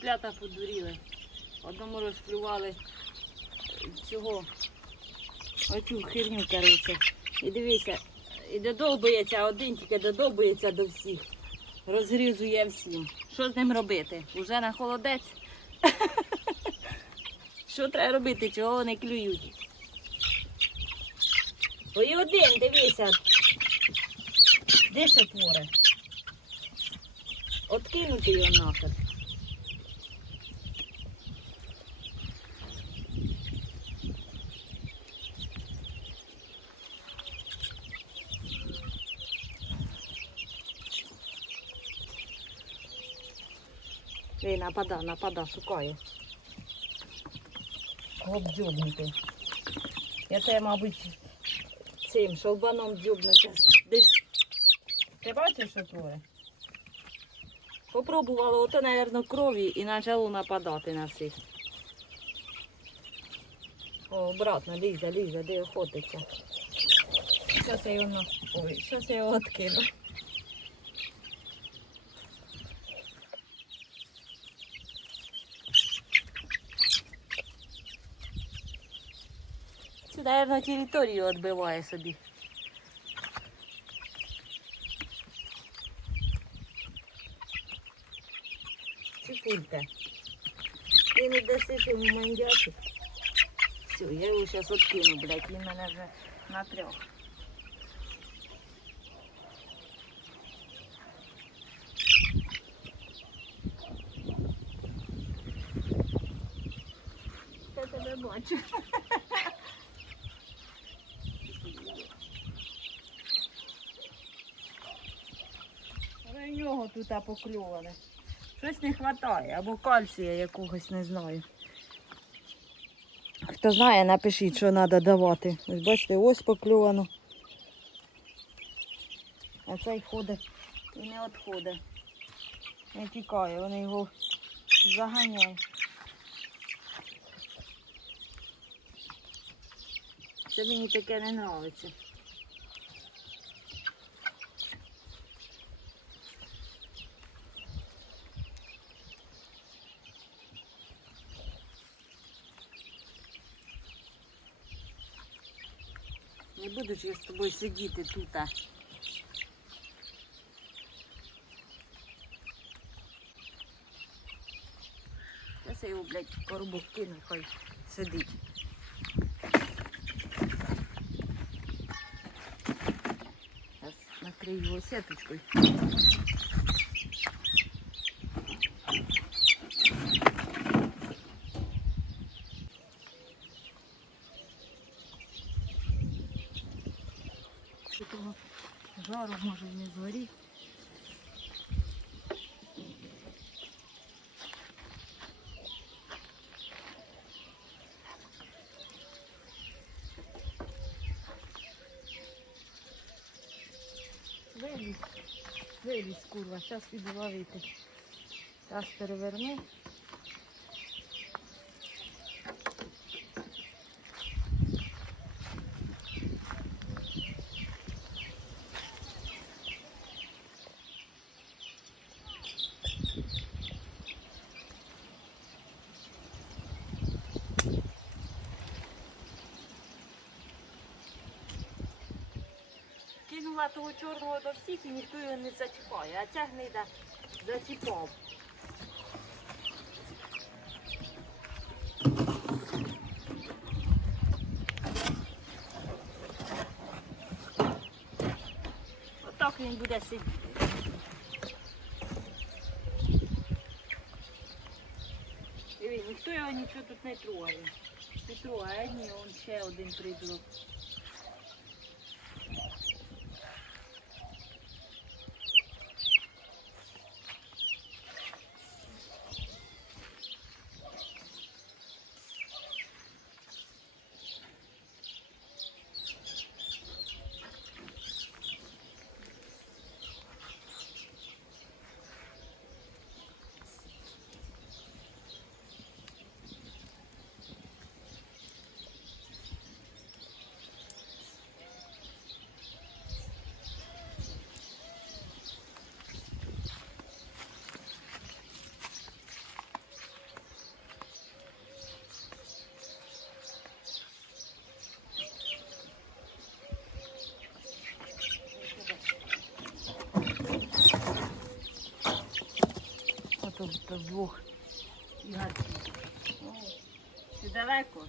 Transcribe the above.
Цеплята подуріли. Одному розплювали е, цього, оцю херню, коротше. І дивися, і додовбується, один тільки додовбується до всіх. Розгрізує всім. Що з ним робити? Уже на холодець? Що треба робити? Чого вони клюють? Ой, один, дивися. Де ще творе? Откинути його нахер. Ей, напада, напада, б дзьобнути. Я тебе, мабуть, цим шолбаном зараз. Ти бачиш, що творе? Попробувало ото, мабуть, крові і почало нападати на всіх. О, обратно, лізе, лізе, де охотиться. Щас я його. Ой, щас я його откину. Це, мабуть, територію відбиває собі. Цифулька. Ти не дасиш йому мандяти. Все, я його зараз откину, блядь, він мене вже на трьох. Я тебе бачу. Але нього тут покльоване. Щось не вистачає, або кальція якогось не знаю. Хто знає, напишіть, що треба давати. Ось бачите, ось покльовано. А цей ходить і не відходить. Не тікає, вони його заганяють. Це мені таке не подобається. Буду ж я з тобою сидіти тут. Зараз я його, блядь, в коробок кину, хай сидить. Зараз накрию його сеточкою. Що того жару може і не згоріти. Виліз, виліз, курва, зараз піду ловити. Раз переверну. Кинула того чорного до всіх і ніхто його не зачіпає, а ця гнида зачіпав. Отак він буде сидіти. Диви, ніхто його нічого тут не трогає. Не трогає, ні, он ще один прийдло. То, вдвох і гарчі. Далеко?